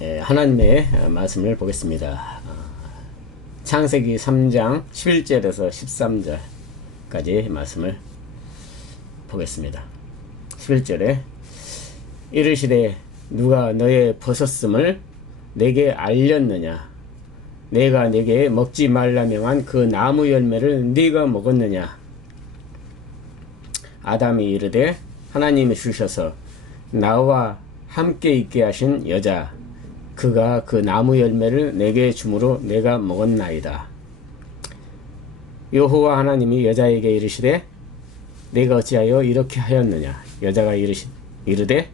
하나님의 말씀을 보겠습니다. 창세기 3장 11절에서 13절까지 말씀을 보겠습니다. 11절에 이르시되 누가 너의 벗었음을 내게 알렸느냐? 내가 내게 먹지 말라 명한 그 나무 열매를 네가 먹었느냐? 아담이 이르되 하나님이 주셔서 나와 함께 있게 하신 여자 그가 그 나무 열매를 내게 주므로 내가 먹었나이다. 여호와 하나님이 여자에게 이르시되 내가 어찌하여 이렇게 하였느냐? 여자가 이르되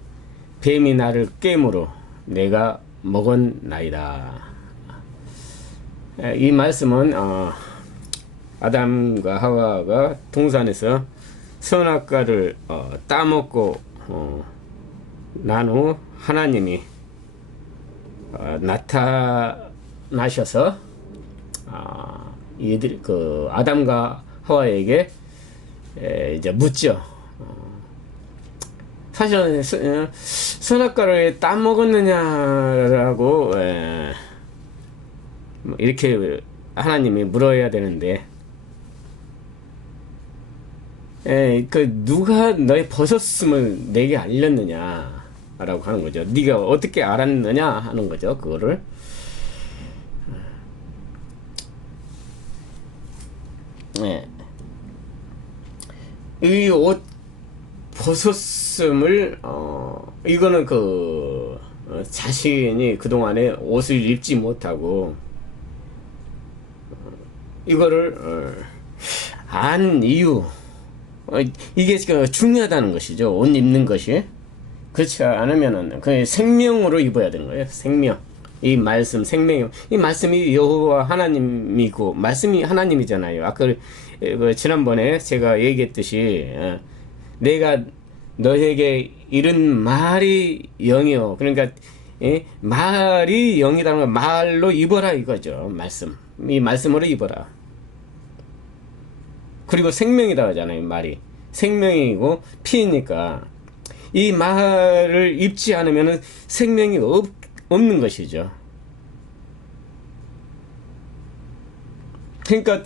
뱀이 나를 깨므로 내가 먹었나이다. 이 말씀은 아담과 하와가 동산에서 선악과를 따먹고 난 후 하나님이 나타나셔서 이들 그 아담과 하와에게 이제 묻죠. 사실은 선악과를 따먹었느냐라고 이렇게 하나님이 물어야 되는데, 그 누가 너의 벗었음을 내게 알렸느냐 라고 하는 거죠. 네가 어떻게 알았느냐 하는 거죠. 그거를 이 옷 벗었음을 이거는 그 자신이 그동안에 옷을 입지 못하고 이거를 안 이유, 이게 중요하다는 것이죠. 옷 입는 것이. 그렇지 않으면은 그 생명으로 입어야 되는 거예요. 생명. 이 말씀, 생명. 이 말씀이 여호와 하나님이고 말씀이 하나님이잖아요. 아까 지난번에 제가 얘기했듯이 내가 너에게 이른 말이 영이요. 그러니까 말이 영이라는 건 말로 입어라 이거죠. 말씀. 이 말씀으로 입어라. 그리고 생명이다 하잖아요. 말이 생명이고 피니까 이 말을 입지 않으면 생명이 없는 것이죠. 그러니까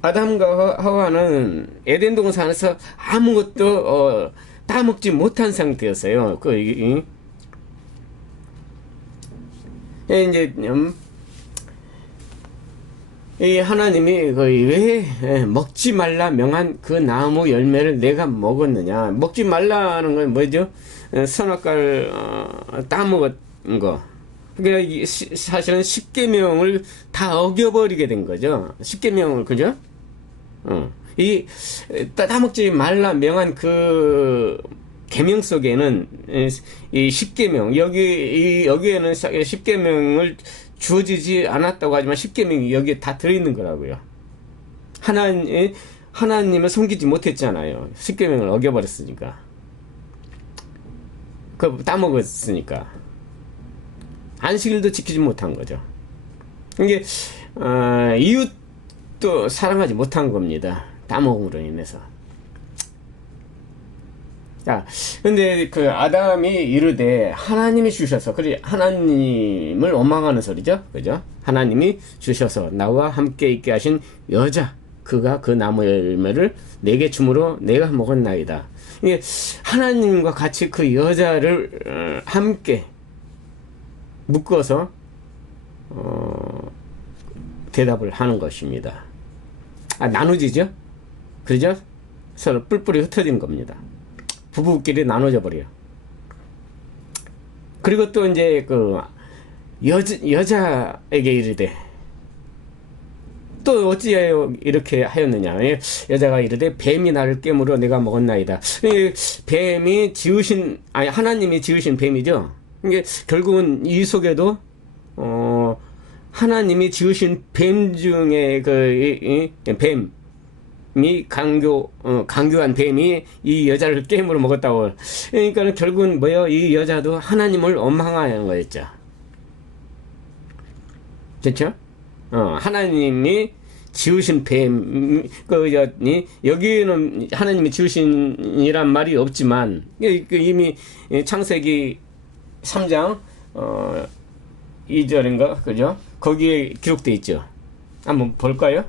아담과 하와는 에덴 동산에서 아무것도 따먹지 못한 상태였어요. 이제 이 하나님이 왜 먹지 말라 명한 그 나무 열매를 내가 먹었느냐? 먹지 말라는 건 뭐죠? 선악과를 따먹은 거. 그러니까 사실은 십계명을 다 어겨버리게 된 거죠. 십계명을, 그죠? 이 따먹지 말라 명한 그 계명 속에는 이 십계명, 여기에는 십계명을 주어지지 않았다고 하지만 십계명이 여기에 다 들어있는 거라고요. 하나님을 섬기지 못했잖아요. 십계명을 어겨버렸으니까. 그 따먹었으니까. 안식일도 지키지 못한 거죠. 이게 이웃도 사랑하지 못한 겁니다. 따먹음으로 인해서. 자, 근데 그 아담이 이르되 하나님이 주셔서, 그래, 하나님을 원망하는 소리죠. 그죠? 하나님이 주셔서 나와 함께 있게 하신 여자, 그가 그 나무 열매를 내게 주므로 내가 먹었나이다. 이게 하나님과 같이 그 여자를 함께 묶어서 대답을 하는 것입니다. 나누지죠? 그죠? 서로 뿔뿔이 흩어진 겁니다. 부부끼리 나눠져 버려요. 그리고 또 이제 그 여자에게 이르되 또 어찌하여 이렇게 하였느냐? 여자가 이르되 뱀이 나를 깨물어 내가 먹었나이다. 뱀이 하나님이 지으신 뱀이죠. 이게 결국은 이 속에도 하나님이 지으신 뱀 중에 뱀이 강교한 뱀이 이 여자를 깨물어 먹었다고. 그러니까 결국은 뭐요? 이 여자도 하나님을 원망하는 거였죠. 그렇죠? 하나님이 지으신 뱀, 여기에는 하나님이 지으신이란 말이 없지만, 이미 창세기 3장 2절인가 그죠? 거기에 기록돼 있죠. 한번 볼까요?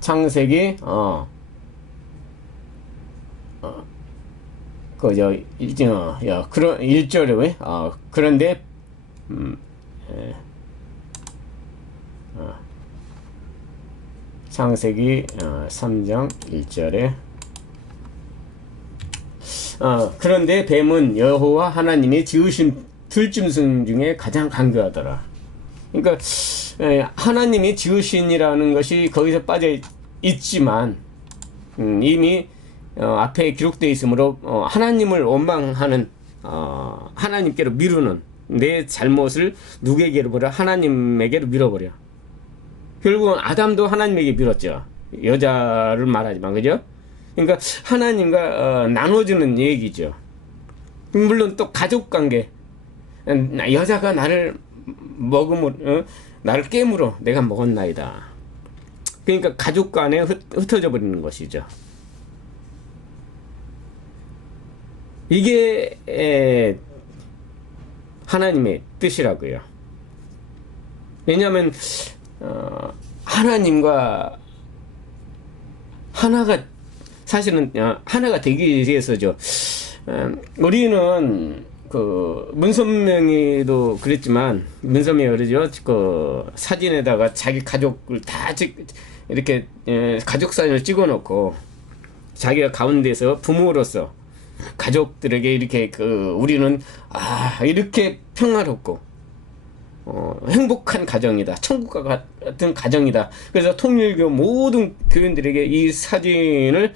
창세기 그저 그런 1절에 왜? 그런데 창세기 3장 1절에 그런데 뱀은 여호와 하나님이 지으신 들짐승 중에 가장 간교하더라. 그러니까 하나님이 지으신이라는 것이 거기서 빠져 있지만 이미 앞에 기록되어 있으므로 하나님을 원망하는 하나님께로 미루는 내 잘못을 누구에게로 버려? 하나님에게로 밀어버려. 결국은 아담도 하나님에게 밀었죠. 여자를 말하지만 그죠? 그러니까 하나님과 나눠주는 얘기죠. 물론 또 가족관계, 여자가 나를 먹음으로 나를 깨물어 내가 먹었나이다. 그러니까 가족 간에 흩어져 버리는 것이죠. 이게 하나님의 뜻이라고요. 왜냐하면 하나님과 하나가 사실은 하나가 되기 위해서죠. 우리는 그 문선명이도 그랬지만 문선명이 그러죠. 그 사진에다가 자기 가족을 다 이렇게 가족 사진을 찍어놓고 자기가 가운데서 부모로서 가족들에게 이렇게 우리는 이렇게 평화롭고 행복한 가정이다. 천국과 같은 가정이다. 그래서 통일교 모든 교인들에게 이 사진을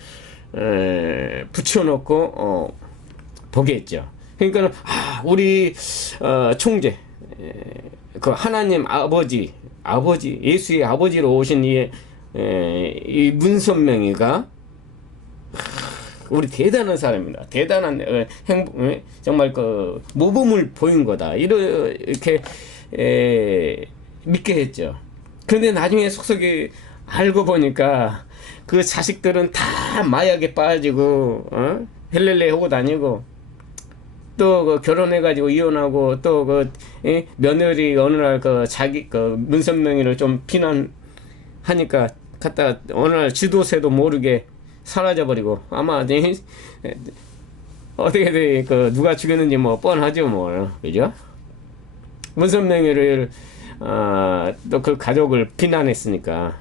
붙여놓고 보게 했죠. 그러니까 우리 총재 그 하나님 아버지 예수의 아버지로 오신 이 문선명이가 우리 대단한 사람입니다. 대단한 행복 정말 그 모범을 보인 거다. 이렇게 믿게 했죠. 그런데 나중에 속속이 알고 보니까 그 자식들은 다 마약에 빠지고 헬렐레 하고 다니고 또 그 결혼해가지고 이혼하고 또 그 며느리 어느 날 그 자기 그 문선명이를 좀 비난하니까 갖다 어느 날 지도새도 모르게 사라져 버리고 아마 어떻게 그 누가 죽였는지 뭐 뻔하죠 뭐 그죠? 문선명이를 또 그 가족을 비난했으니까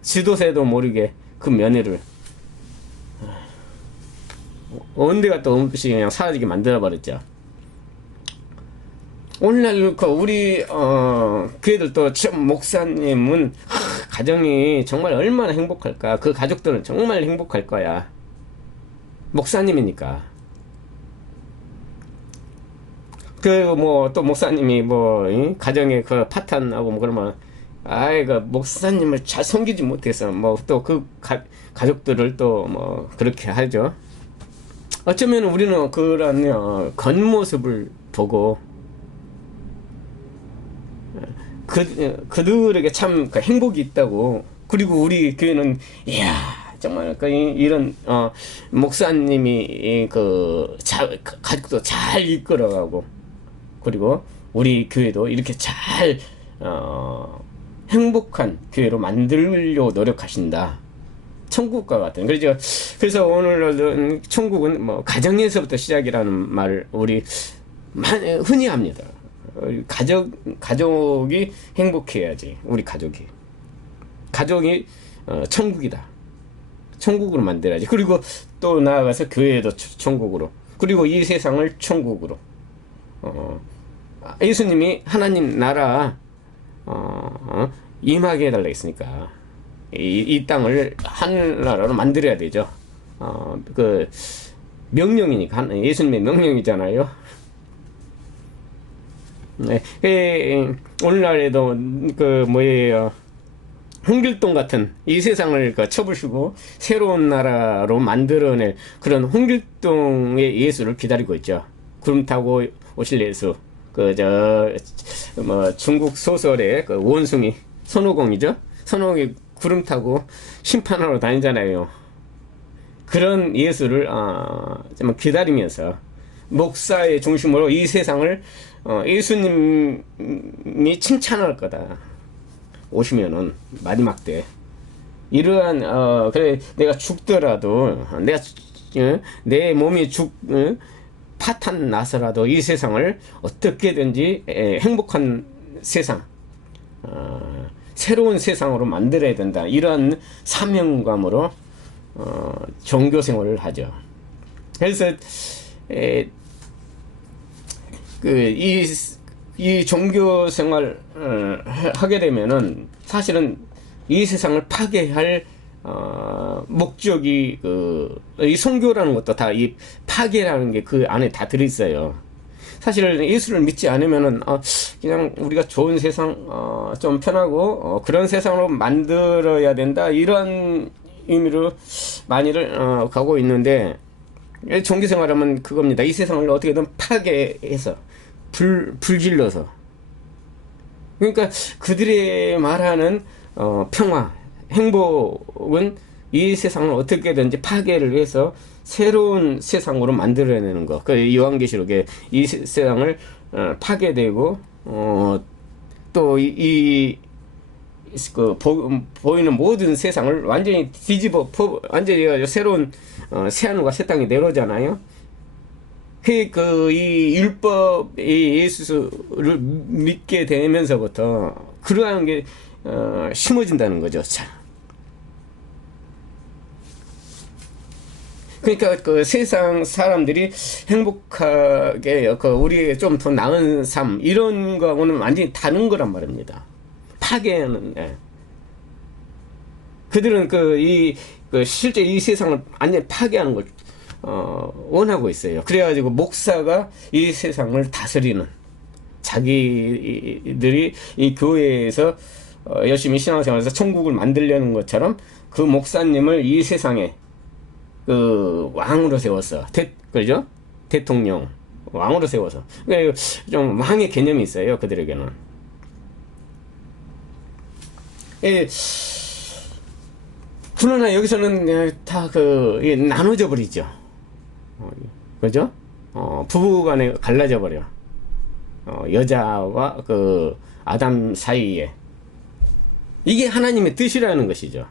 지도새도 모르게 그 며느리를 언제가 또 없이 그냥 사라지게 만들어 버렸죠. 오늘날 그 우리 그애들 또 목사님은 가정이 정말 얼마나 행복할까. 그 가족들은 정말 행복할 거야. 목사님이니까. 뭐 또 목사님이 뭐 가정에 그 파탄하고 뭐 그러면 그 목사님을 잘 섬기지 못해서 뭐 또 그 가족들을 또 뭐 그렇게 하죠. 어쩌면 우리는 그런 겉모습을 보고 그들에게 참 행복이 있다고. 그리고 우리 교회는 이야 정말 이런 목사님이 가족도 잘 이끌어가고 그리고 우리 교회도 이렇게 잘 행복한 교회로 만들려 노력하신다. 천국과 같은. 그래서 오늘은 천국은 뭐 가정에서부터 시작이라는 말을 우리 흔히 합니다. 가족이 행복해야지. 우리 가족이 천국이다. 천국으로 만들어야지. 그리고 또 나아가서 교회도 천국으로, 그리고 이 세상을 천국으로. 예수님이 하나님 나라 임하게 해달라 했으니까 이 땅을 하늘나라로 만들어야 되죠. 그 명령이니까 예수님의 명령이잖아요. 네, 오늘날에도 홍길동 같은 이 세상을 쳐부수고 새로운 나라로 만들어낼 그런 홍길동의 예수를 기다리고 있죠. 구름 타고 오실 예수. 중국 소설의 그 원숭이 손오공이죠. 손오공이 구름 타고 심판하러 다니잖아요. 그런 예수를 좀 기다리면서 목사의 중심으로 이 세상을 예수님이 칭찬할 거다. 오시면은 마지막 때 이러한 그래 내가 죽더라도 내 몸이 파탄 나서라도 이 세상을 어떻게든지 행복한 세상, 새로운 세상으로 만들어야 된다. 이런 사명감으로 종교 생활을 하죠. 그래서 이 종교 생활 하게 되면은 사실은 이 세상을 파괴할 목적이 이 선교라는 것도 다 이 파괴라는 게 그 안에 다 들어있어요. 사실 예수를 믿지 않으면은 그냥 우리가 좋은 세상 좀 편하고 그런 세상으로 만들어야 된다 이런 의미로 많이들 가고 있는데 종교 생활하면 그겁니다. 이 세상을 어떻게든 파괴해서 불질러서 그러니까 그들이 말하는 평화, 행복은 이 세상을 어떻게든지 파괴를 해서 새로운 세상으로 만들어내는 것. 그 요한계시록에 이 세상을 파괴되고 또 보이는 모든 세상을 완전히 완전히 새로운 새하늘과 새 땅이 내려오잖아요. 이 율법, 이 예수를 믿게 되면서부터 그러한 게 심어진다는 거죠. 자. 그러니까 그 세상 사람들이 행복하게 우리의 좀 더 나은 삶 이런 거하고는 완전히 다른 거란 말입니다. 파괴하는 그들은 실제 이 세상을 완전히 파괴하는 걸 원하고 있어요. 그래가지고 목사가 이 세상을 다스리는 자기들이 이 교회에서 열심히 신앙생활해서 천국을 만들려는 것처럼 그 목사님을 이 세상에 왕으로 세웠어. 그죠? 대통령 왕으로 세워서. 그러니까 좀 왕의 개념이 있어요. 그들에게는. 그러나 여기서는 다 나눠져 버리죠. 그죠? 부부간에 갈라져 버려. 여자와 아담 사이에. 이게 하나님의 뜻이라는 것이죠.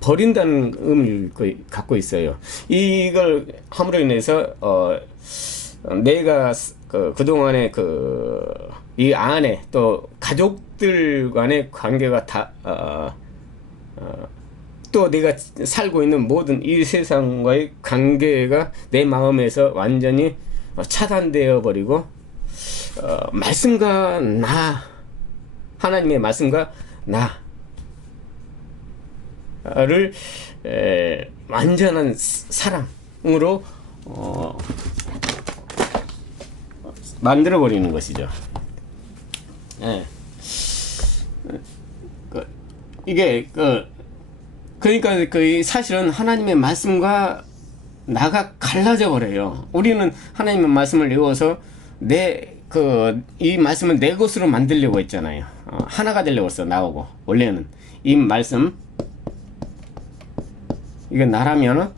버린다는 의미를 갖고 있어요. 이걸 함으로 인해서 내가 그동안에 이 안에 또 가족들 간의 관계가 또 내가 살고 있는 모든 이 세상과의 관계가 내 마음에서 완전히 차단되어 버리고 말씀과 하나님의 말씀과 나를 완전한 사랑으로 만들어 버리는 것이죠. 이게 그러니까 사실은 하나님의 말씀과 나가 갈라져 버려요. 우리는 하나님의 말씀을 외워서 이 말씀을 내 것으로 만들려고 했잖아요. 하나가 되려고 했어. 나오고 원래는 이 말씀 이게 나라면은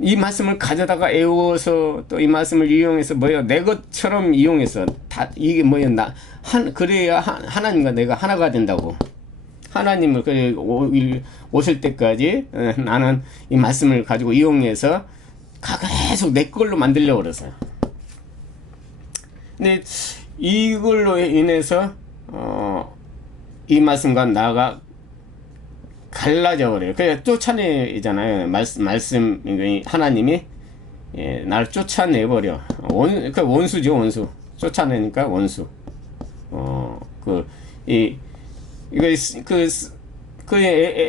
이 말씀을 가져다가 애워서 또 이 말씀을 이용해서 내 것처럼 이용해서 이게 그래야 하나님과 내가 하나가 된다고. 하나님을 오실 때까지 나는 이 말씀을 가지고 이용해서 계속 내 걸로 만들려고 그랬어요. 근데 이걸로 인해서 이 말씀과 나가 갈라져 버려요. 그래 쫓아내잖아요. 말씀 하나님이 나를 쫓아내 버려. 원수죠, 원수. 쫓아내니까 원수.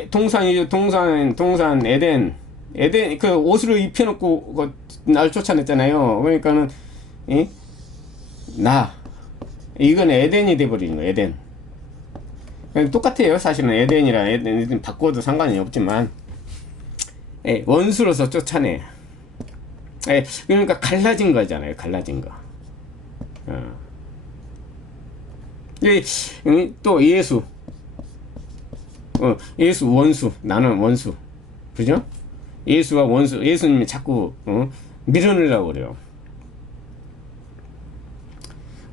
동산이죠. 동산 에덴 옷을 입혀놓고 날 쫓아냈잖아요. 그러니까는 이건 에덴이 돼버리는 거예요. 에덴. 똑같아요. 사실은 에덴이랑 에덴 바꿔도 상관이 없지만 원수로서 쫓아내. 그러니까 갈라진 거잖아요. 갈라진 거. 또 예수. 예수 원수, 나는 원수, 그죠? 예수와 원수, 예수님이 자꾸 밀어내려고 그래요.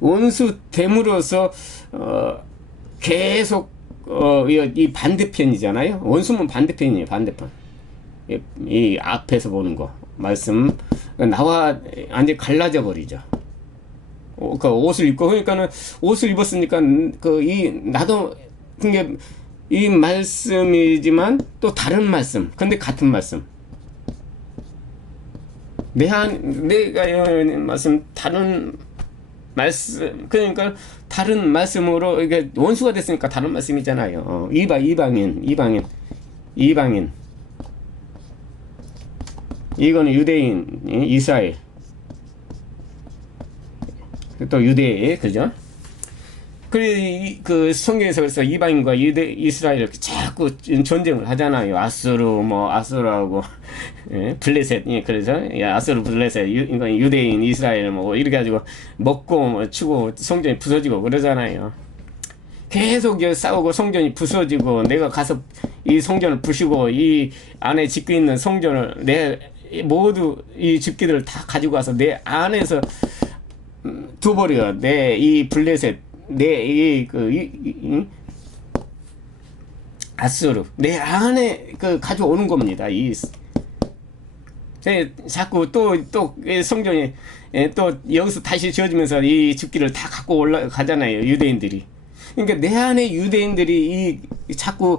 원수 됨으로써 계속 이 반대편이잖아요. 원수면 반대편이에요. 반대편. 이 앞에서 보는 거 말씀 나와 완전 갈라져 버리죠. 그 옷을 입고 그러니까는 옷을 입었으니까 나도 그게 이 말씀이지만 또 다른 말씀. 근데 같은 말씀. 내가 말씀 다른 말씀 그러니까 다른 말씀으로 이게 원수가 됐으니까 다른 말씀이잖아요. 이방인 이거는 유대인 이스라엘 또 유대 그죠? 그 성경에서 그래서 이방인과 이스라엘 자꾸 전쟁을 하잖아요. 아수르하고 블레셋 그래서 아수르 블레셋 이건 유대인 이스라엘 이렇게 가지고 먹고 치고 성전이 부서지고 그러잖아요. 계속 싸우고 성전이 부서지고 내가 가서 이 성전을 부시고 이 안에 짓고 있는 성전을 모두 이 집기들을 다 가지고 와서 내 안에서 둬버려. 내 이 블레셋 아수르 내 안에 가져오는 겁니다. 자꾸 또 성전이 또 여기서 다시 지어지면서 이 집기를 다 갖고 올라가잖아요. 유대인들이. 그러니까 내 안에 유대인들이 자꾸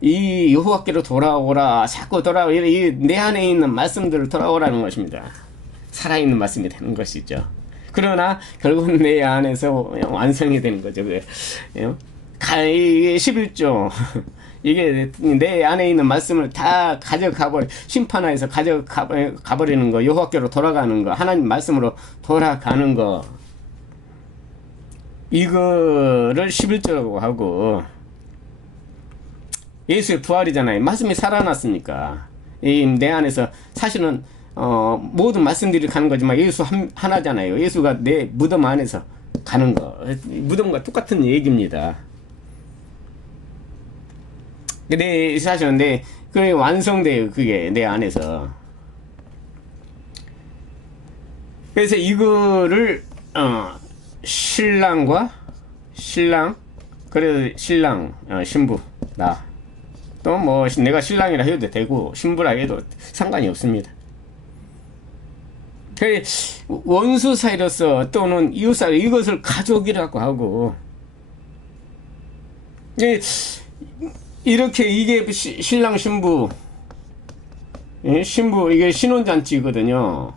이 여호와께로 돌아오라 자꾸 돌아오라 내 안에 있는 말씀들을 돌아오라는 것입니다. 살아있는 말씀이 되는 것이죠. 그러나 결국은 내 안에서 완성이 되는 거죠. 이게 11조 이게 내 안에 있는 말씀을 다 심판하여서 가버리는 거, 여호와께로 돌아가는 거, 하나님 말씀으로 돌아가는 거, 이거를 11조라고 하고, 예수의 부활이잖아요. 말씀이 살아났으니까 내 안에서 사실은 모든 말씀들이 가는 거지만 예수 하나잖아요. 예수가 내 무덤 안에서 가는 거, 무덤과 똑같은 얘기입니다. 사실은 그게 완성돼요. 그게 내 안에서. 그래서 이거를 신랑, 그래서 신랑, 신부, 또 내가 신랑이라 해도 되고 신부라 해도 상관이 없습니다. 원수 사이로서 또는 이웃 사이 이것을 가족이라고 하고 이렇게 이게 신랑 신부 이게 신혼잔치거든요.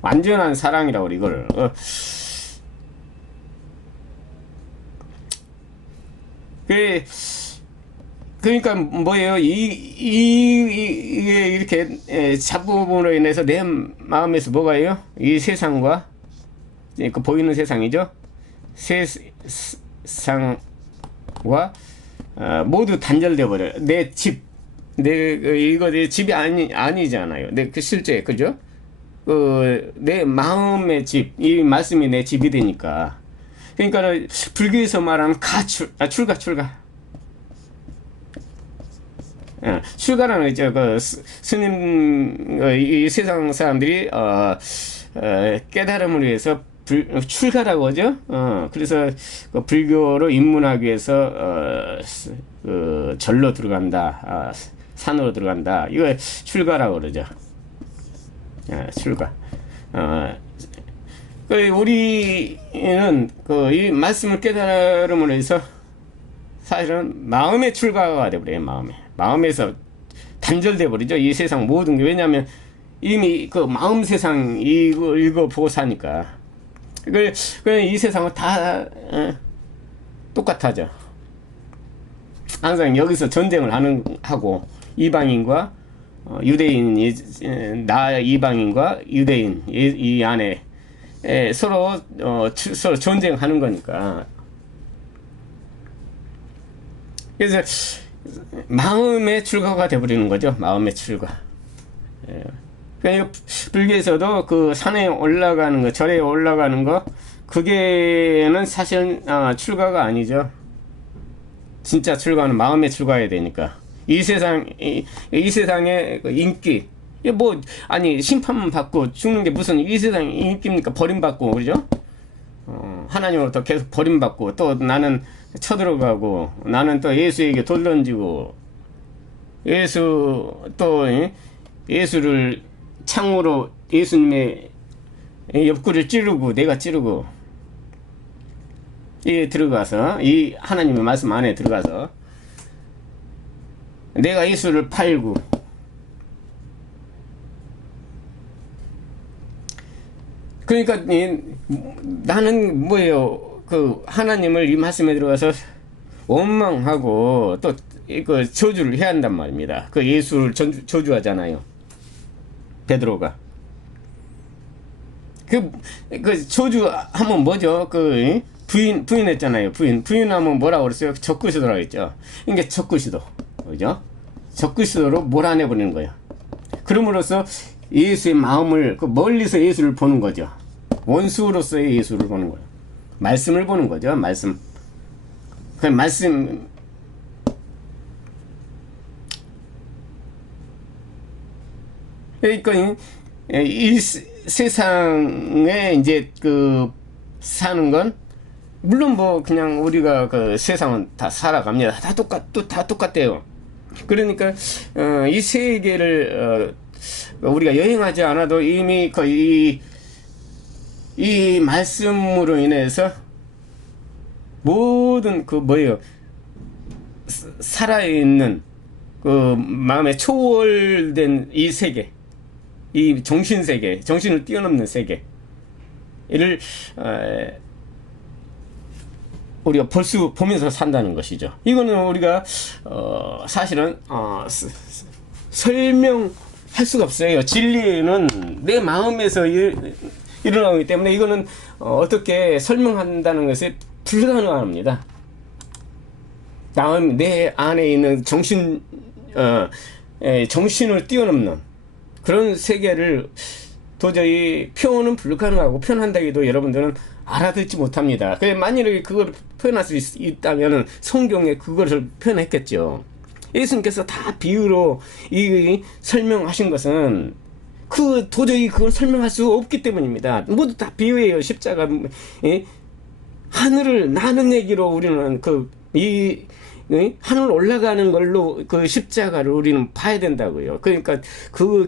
완전한 사랑이라고 이걸 그러니까 뭐예요? 이게 이렇게 잡음으로 인해서 내 마음에서 뭐가요? 이 세상과 보이는 세상이죠. 세상과 모두 단절돼 버려요. 내 집이 아니잖아요. 실제 그죠? 내 마음의 집, 이 말씀이 내 집이 되니까. 그러니까 불교에서 말하는 출가. 출가라는 거죠. 스님, 이 세상 사람들이, 깨달음을 위해서 출가라고 하죠. 그래서 불교로 입문하기 위해서, 절로 들어간다, 산으로 들어간다. 이거 출가라고 그러죠. 출가. 우리는 이 말씀을 깨달음으로 해서 사실은 마음의 출가가 되버려요. 마음에서 단절돼 버리죠. 이 세상 모든 게. 왜냐하면 이미 마음 세상 이거 보고 사니까. 이 세상은 다 똑같아져. 항상 여기서 전쟁을 하고 이방인과 유대인, 이방인과 유대인 이 안에 서로 전쟁하는 거니까. 그래서 마음의 출가가 되어버리는 거죠. 마음의 출가. 그러니까 불교에서도 산에 올라가는 거, 절에 올라가는 거, 그게는 사실 출가가 아니죠. 진짜 출가는 마음에 출가해야 되니까. 이 세상의 그 인기, 이게 뭐 아니 심판 받고 죽는 게 무슨 이 세상 인기입니까? 버림받고, 그죠? 하나님으로부터 계속 버림받고, 또 나는 쳐들어가고, 나는 또 예수에게 돌 던지고, 예수 또 예수를 창으로 예수님의 옆구리를 찌르고, 내가 찌르고, 이 들어가서 이 하나님의 말씀 안에 들어가서 내가 예수를 팔고, 그러니까 나는 뭐예요? 그 하나님을 이 말씀에 들어가서 원망하고 또 그 저주를 해야 한단 말입니다. 그 예수를 저주하잖아요, 베드로가. 그 저주하면 뭐죠? 그 부인했잖아요. 부인하면 뭐라고 그랬어요? 적그리스도라고 했죠. 이게 적그리스도, 그죠? 적그리스도로 몰아내버리는 거예요. 그럼으로써 예수의 마음을, 그 멀리서 예수를 보는 거죠. 원수로서의 예수를 보는 거예요. 말씀을 보는 거죠. 말씀. 그 말씀. 그러니까 이 세상에 이제 그 사는 건, 물론 뭐 그냥 우리가 그 세상은 다 살아갑니다. 다 똑같대요. 그러니까 이 세계를 우리가 여행하지 않아도 이미 거의 이 말씀으로 인해서 모든 그 뭐예요, 살아있는 그 마음에 초월된 이 세계, 이 정신세계, 정신을 뛰어넘는 세계를 우리가 보면서 산다는 것이죠. 이거는 우리가 사실은 설명할 수가 없어요. 진리는 내 마음에서 일어나기 때문에 이거는 어떻게 설명한다는 것이 불가능합니다. 내 안에 있는 정신을 뛰어넘는 그런 세계를 도저히 표현은 불가능하고, 표현한다기도 여러분들은 알아듣지 못합니다. 만일에 그걸 표현할 수 있다면 성경에 그것을 표현했겠죠. 예수님께서 다 비유로 설명하신 것은 도저히 그걸 설명할 수 없기 때문입니다. 모두 다 비유예요. 십자가, 하늘을 나는 얘기로 우리는 하늘 올라가는 걸로 그 십자가를 우리는 봐야 된다고요. 그러니까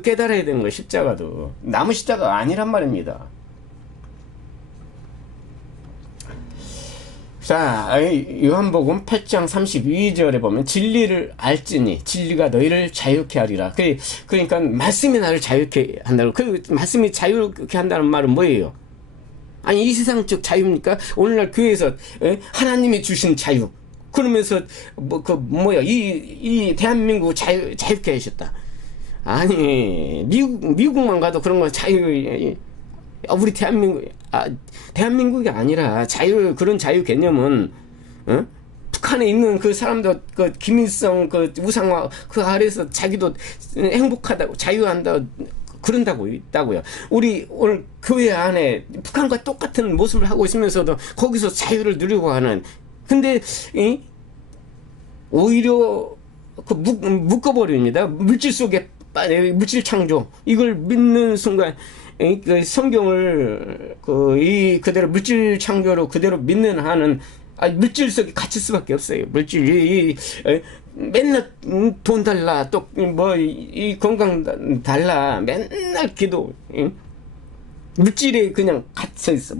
깨달아야 되는 거예요. 십자가도 나무 십자가가 아니란 말입니다. 자, 요한복음 8장 32절에 보면 진리를 알지니 진리가 너희를 자유케 하리라. 그러니까 말씀이 나를 자유케 한다고. 그 말씀이 자유케 한다는 말은 뭐예요? 아니, 이 세상적 자유입니까? 오늘날 교회에서 하나님이 주신 자유, 그러면서 이 대한민국 자유케 하셨다. 아니, 미국만 가도 그런 거 우리 대한민국이 아니라 그런 자유 개념은, 북한에 있는 그 사람도 그 김일성 그 우상화 그 아래서 자기도 행복하다고, 자유한다, 그런다고 있다고요. 우리 오늘 교회 안에 북한과 똑같은 모습을 하고 있으면서도 거기서 자유를 누리고 하는, 근데 오히려 묶어버립니다. 물질 속에 물질 창조, 이걸 믿는 순간 그 성경을 그대로 물질 창조로 그대로 믿는 한은 물질 속에 갇힐 수밖에 없어요. 물질, 맨날 돈 달라, 또 이 건강 달라, 맨날 기도, 물질에 그냥 갇혀 있어.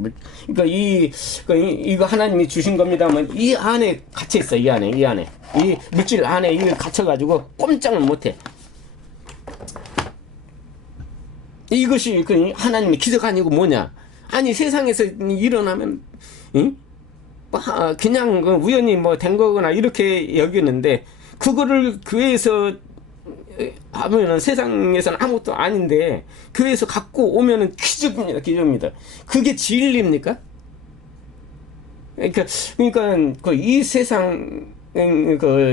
그러니까 이거 하나님이 주신 겁니다만 이 안에 갇혀 있어. 이 물질 안에 이걸 갇혀가지고 꼼짝을 못해. 이것이 하나님의 기적 아니고 뭐냐? 아니, 세상에서 일어나면 그냥 우연히 된 거거나 이렇게 여기는데, 그거를 교회에서 하면은 세상에서는 아무것도 아닌데 교회에서 갖고 오면은 기적입니다. 그게 진리입니까? 그러니까 이 세상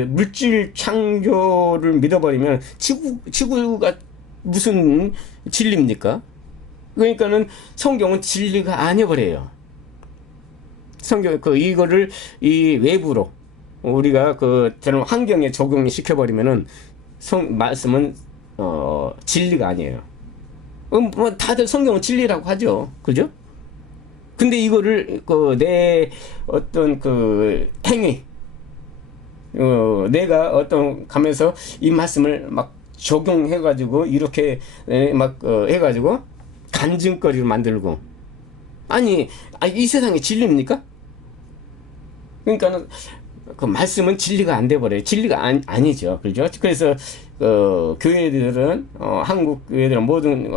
물질 창조를 믿어버리면 지구가 무슨 진리입니까? 그러니까는 성경은 진리가 아니어버려요. 성경 이거를 이 외부로 우리가 그 저런 환경에 적용시켜 버리면은 말씀은 진리가 아니에요. 뭐 다들 성경은 진리라고 하죠, 그죠? 근데 이거를 내 어떤 그 행위, 내가 어떤 가면서 이 말씀을 막 적용해가지고 이렇게 막 해가지고 간증거리로 만들고, 아니 이 세상이 진리입니까? 그러니까는 그 말씀은 진리가 안 돼 버려요. 진리가 아니죠, 그죠? 그래서 교회들은 한국 교회들은 모든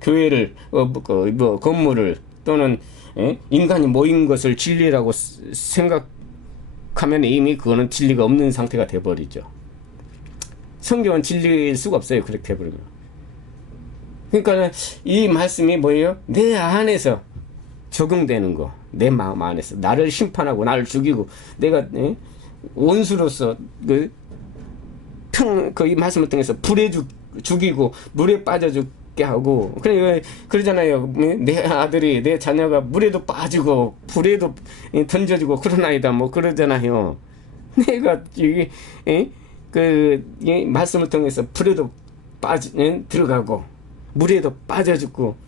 교회를 뭐 건물을 또는 인간이 모인 것을 진리라고 생각하면 이미 그거는 진리가 없는 상태가 돼 버리죠. 성경은 진리일 수가 없어요, 그렇게 해버리면. 그러니까 이 말씀이 뭐예요? 내 안에서 적용되는 거, 내 마음 안에서 나를 심판하고 나를 죽이고, 내가 원수로서 이 말씀을 통해서 불에 죽이고 물에 빠져 죽게 하고, 그러잖아요. 내 아들이, 내 자녀가 물에도 빠지고 불에도 던져지고 그러나이다, 뭐 그러잖아요. 내가 이 말씀을 통해서 불에도 들어가고 물에도 빠져 죽고.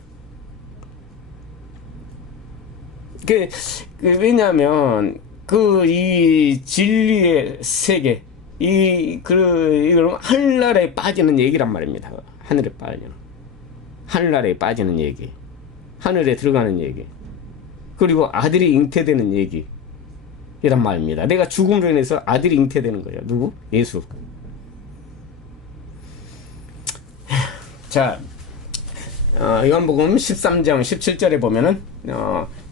왜냐하면 이 진리의 세계, 이걸 하늘나라에 빠지는 얘기란 말입니다. 하늘나라에 빠지는 얘기, 하늘에 들어가는 얘기, 그리고 아들이 잉태되는 얘기 이란 말입니다. 내가 죽음으로 인해서 아들이 잉태되는 거예요. 누구? 예수. 자, 요한복음 13장 17절에 보면은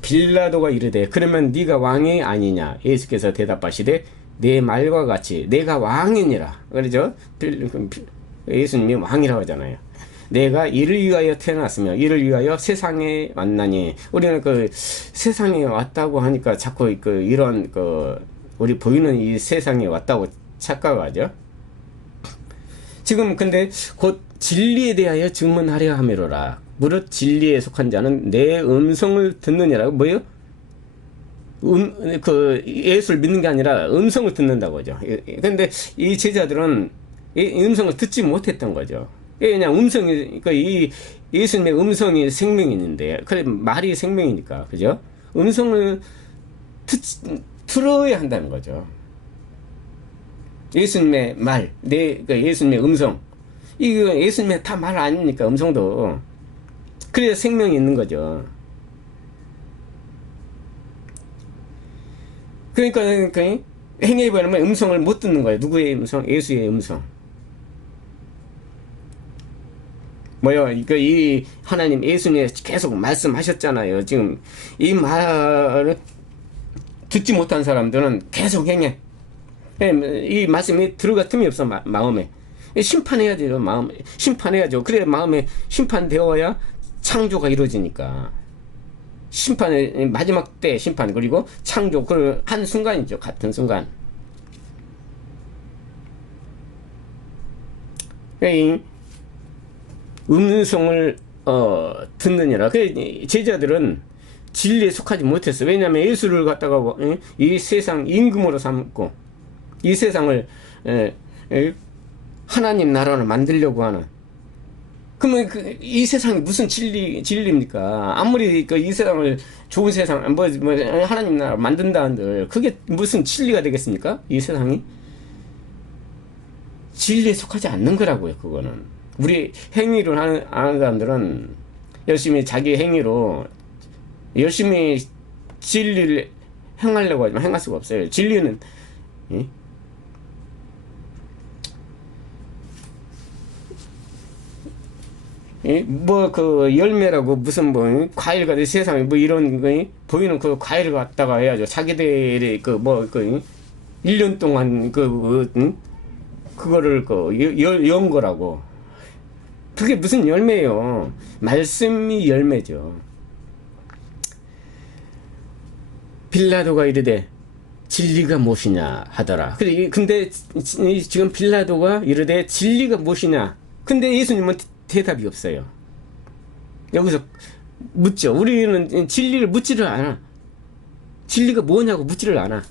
빌라도가 이르되 그러면 네가 왕이 아니냐? 예수께서 대답하시되 내 말과 같이 내가 왕이니라. 그러죠? 예수님이 왕이라고 하잖아요. 내가 이를 위하여 태어났으며 이를 위하여 세상에 왔나니. 우리는 세상에 왔다고 하니까 자꾸 이런 우리 보이는 이 세상에 왔다고 착각하죠. 지금 근데 곧 진리에 대하여 증문하려 함이로라. 무릇 진리에 속한 자는 내 음성을 듣느니라. 뭐예요? 예수를 믿는 게 아니라 음성을 듣는다고 하죠. 근데 이 제자들은 이 음성을 듣지 못했던 거죠. 그냥 음성이, 이 예수님의 음성이 생명이 있는데, 그래, 말이 생명이니까, 그죠? 음성을 들어야 한다는 거죠. 예수님의 말, 예수님의 음성. 이거 예수님의 다 말 아닙니까? 음성도. 그래야 생명이 있는 거죠. 그러니까 행위에 보면 음성을 못 듣는 거예요. 누구의 음성? 예수의 음성. 이 하나님 예수님이 계속 말씀하셨잖아요. 지금 이 말을 듣지 못한 사람들은 계속 행해. 이 말씀이 들어갈 틈이 없어, 마음에. 심판해야죠, 심판해야죠. 그래, 마음에 심판되어야 창조가 이루어지니까. 심판의 마지막 때 심판, 그리고 창조, 그 한 순간이죠. 같은 순간. 음성을 듣느니라. 제자들은 진리에 속하지 못했어. 왜냐하면 예수를 갖다가 이 세상 임금으로 삼고 이 세상을 하나님 나라로 만들려고 하는. 그러면 이 세상이 무슨 진리입니까? 아무리 이 세상을 좋은 세상, 하나님 나라 만든다 한들 그게 무슨 진리가 되겠습니까? 이 세상이 진리에 속하지 않는 거라고요. 그거는 우리 행위를 하는 사람들은 열심히 자기 행위로 열심히 진리를 행하려고 하지만 행할 수가 없어요. 진리는 열매라고 무슨 과일 같은 세상에 이런 보이는 그 과일을 갖다가 해야죠. 자기들이 1년 동안 그거를 연 거라고. 그게 무슨 열매예요? 말씀이 열매죠. 빌라도가 이르되 진리가 무엇이냐 하더라. 근데 지금 빌라도가 이르되 진리가 무엇이냐. 근데 예수님은 대답이 없어요. 여기서 묻죠. 우리는 진리를 묻지를 않아. 진리가 뭐냐고 묻지를 않아.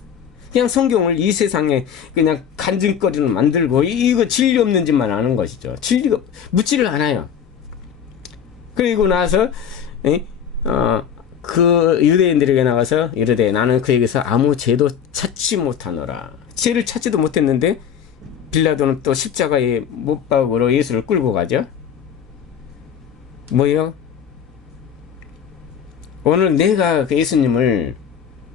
그냥 성경을 이 세상에 그냥 간증거리로 만들고 이거 진리 없는 짓만 하는 것이죠. 진리가 묻지를 않아요. 그리고 나서 그 유대인들에게 나가서 이르되 나는 그에게서 아무 죄도 찾지 못하노라. 죄를 찾지도 못했는데 빌라도는 또 십자가에 못 박으러 예수를 끌고 가죠. 뭐예요? 오늘 내가 그 예수님을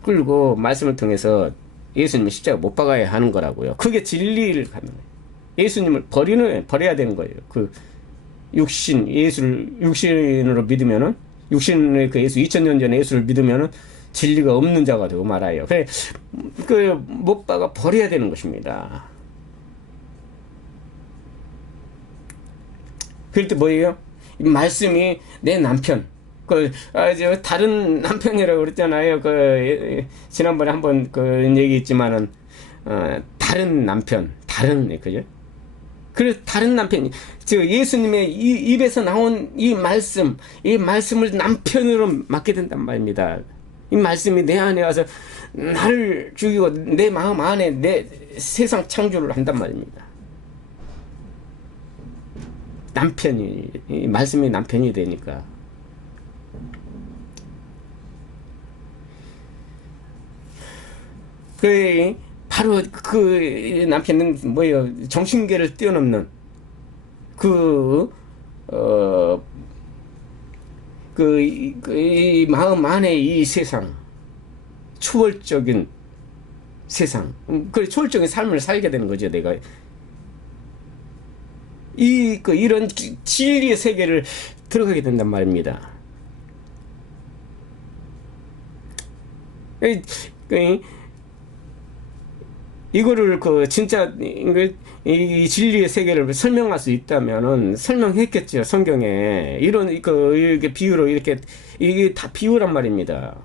끌고 말씀을 통해서 예수님을 십자가 못 박아야 하는 거라고요. 그게 진리를 갖는 거예요. 예수님을 버려야 되는 거예요. 그 예수를 육신으로 믿으면은, 육신의 그 예수, 2000년 전에 예수를 믿으면은 진리가 없는 자가 되고 말아요. 그래, 못 박아 버려야 되는 것입니다. 그럴 때 뭐예요? 이 말씀이 내 남편, 다른 남편이라고 그랬잖아요. 지난번에 한번 얘기 있지만은, 다른 남편, 그죠? 그래서 다른 남편이, 예수님의 입에서 나온 이 말씀을 남편으로 맡게 된단 말입니다. 이 말씀이 내 안에 와서 나를 죽이고 내 마음 안에 내 세상 창조를 한단 말입니다. 이 말씀이 남편이 되니까. 바로 그 남편은 뭐예요? 정신계를 뛰어넘는 이 마음 안에 이 세상, 초월적인 세상, 초월적인 삶을 살게 되는 거죠, 내가. 이런 진리의 세계를 들어가게 된단 말입니다. 이거를 진짜 이 진리의 세계를 설명할 수 있다면은 설명했겠죠. 성경에 이렇게 비유로 이게 다 비유란 말입니다.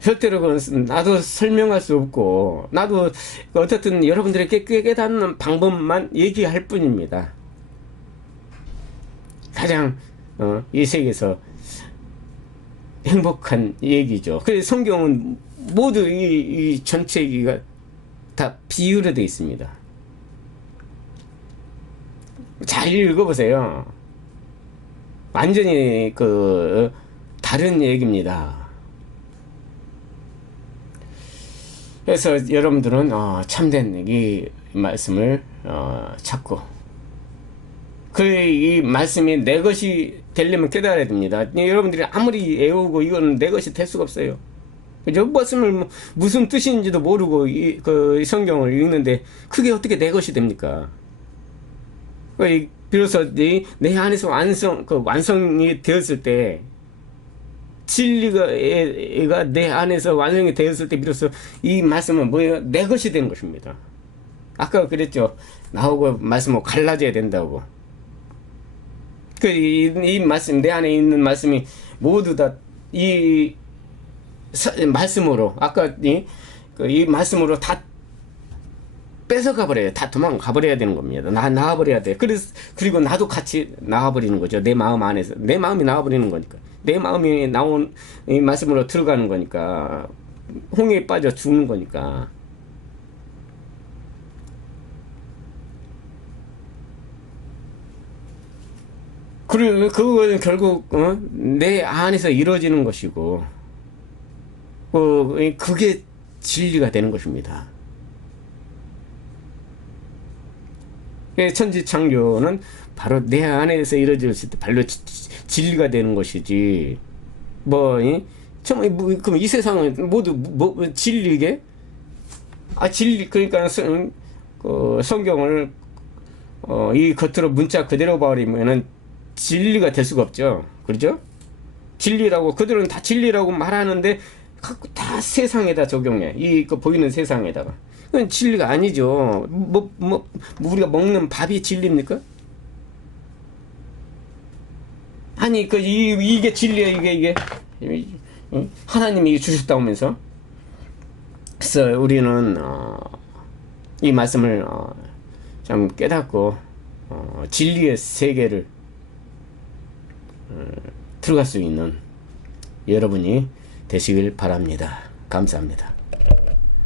절대로 나도 설명할 수 없고, 나도 어쨌든 여러분들에게 깨닫는 방법만 얘기할 뿐입니다. 가장 이 세계에서 행복한 얘기죠. 그래서 성경은 모두 이 전체 얘기가 다 비유로 되어 있습니다. 잘 읽어보세요. 완전히 다른 얘기입니다. 그래서 여러분들은 참된 이 말씀을 찾고, 이 말씀이 내 것이 되려면 깨달아야 됩니다. 여러분들이 아무리 애우고 이거는 내 것이 될 수가 없어요. 그죠? 무슨 뜻인지도 모르고 이 성경을 읽는데 그게 어떻게 내 것이 됩니까? 비로소 내 안에서 완성이 되었을 때, 진리가 내 안에서 완성이 되었을 때 비로소 이 말씀은 뭐예요? 내 것이 되는 것입니다. 아까 그랬죠. 나하고 말씀하고 갈라져야 된다고. 이 말씀, 내 안에 있는 말씀이 모두 다 이 말씀으로, 아까 이 말씀으로 다 뺏어가 버려요. 다 도망가 버려야 되는 겁니다. 나와 버려야 돼. 그리고 나도 같이 나와 버리는 거죠. 내 마음 안에서. 내 마음이 나와 버리는 거니까. 내 마음이 나온 이 말씀으로 들어가는 거니까. 홍해에 빠져 죽는 거니까. 그리고 그거는 결국 내 안에서 이루어지는 것이고, 그게 진리가 되는 것입니다. 천지창조는 바로 내 안에서 이루어졌을 때 바로 진리가 되는 것이지. 그럼 이 세상은 모두 진리게? 진리, 그러니까 성경을 이 겉으로 문자 그대로 버리면은 진리가 될 수가 없죠. 그렇죠? 진리라고, 그들은 다 진리라고 말하는데 다 세상에다 적용해. 보이는 세상에다가. 그건 진리가 아니죠. 우리가 먹는 밥이 진리입니까? 아니, 이게 진리야, 이게. 하나님이 주셨다고 하면서. 그래서 우리는, 이 말씀을, 참 깨닫고, 진리의 세계를, 들어갈 수 있는 여러분이 되시길 바랍니다. 감사합니다.